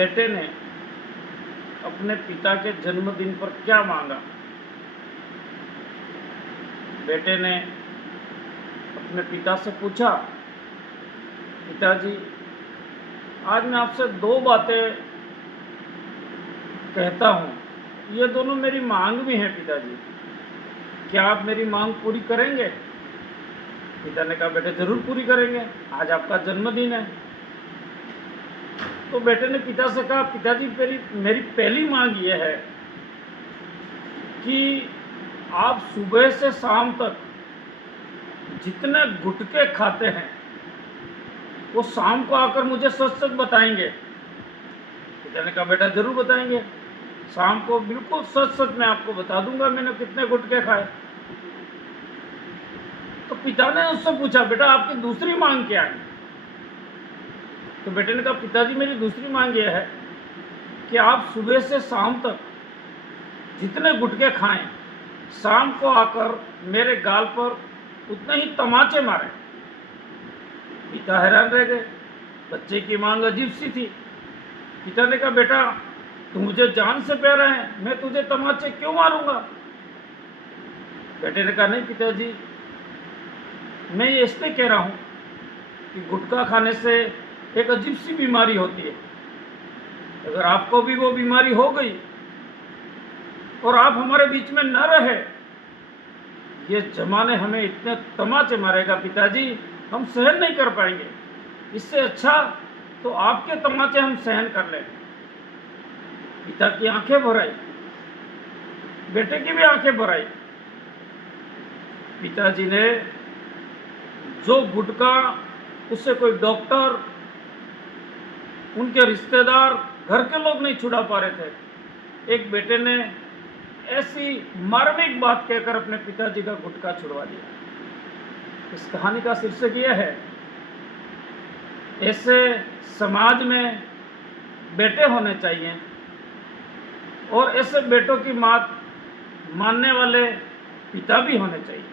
बेटे ने अपने पिता के जन्मदिन पर क्या मांगा। बेटे ने अपने पिता से पूछा, पिताजी आज मैं आपसे दो बातें कहता हूँ, ये दोनों मेरी मांग भी हैं पिताजी, क्या आप मेरी मांग पूरी करेंगे। पिता ने कहा, बेटे जरूर पूरी करेंगे, आज आपका जन्मदिन है। तो बेटे ने पिता से कहा, पिताजी मेरी पहली मांग ये है कि आप सुबह से शाम तक जितने गुटके खाते हैं वो शाम को आकर मुझे सच सच बताएंगे। पिता ने कहा, बेटा जरूर बताएंगे, शाम को बिल्कुल सच सच मैं आपको बता दूंगा मैंने कितने गुटके खाए। तो पिता ने उससे पूछा, बेटा आपकी दूसरी मांग क्या है। तो बेटे ने कहा, पिताजी मेरी दूसरी मांग यह है कि आप सुबह से शाम तक जितने गुटके खाएं शाम को आकर मेरे गाल पर उतने ही तमाचे मारें। पिता हैरान रह गए, बच्चे की मांग अजीब सी थी। पिता ने कहा, बेटा तू मुझे जान से प्यारा है, मैं तुझे तमाचे क्यों मारूंगा। बेटे ने कहा, नहीं पिताजी, मैं ये इसलिए कह रहा हूँ कि गुटखा खाने से एक अजीब सी बीमारी होती है। अगर आपको भी वो बीमारी हो गई और आप हमारे बीच में न रहे, ये जमाने हमें इतने तमाचे मारेगा पिताजी, हम सहन नहीं कर पाएंगे। इससे अच्छा तो आपके तमाचे हम सहन कर लें। पिता की आंखें भर आई, बेटे की भी आंखें भर आई। पिताजी ने जो गुटखा उससे कोई डॉक्टर, उनके रिश्तेदार, घर के लोग नहीं छुड़ा पा रहे थे, एक बेटे ने ऐसी मार्मिक बात कहकर अपने पिताजी का गुटखा छुड़वा दिया। इस कहानी का शीर्षक यह है, ऐसे समाज में बेटे होने चाहिए और ऐसे बेटों की बात मानने वाले पिता भी होने चाहिए।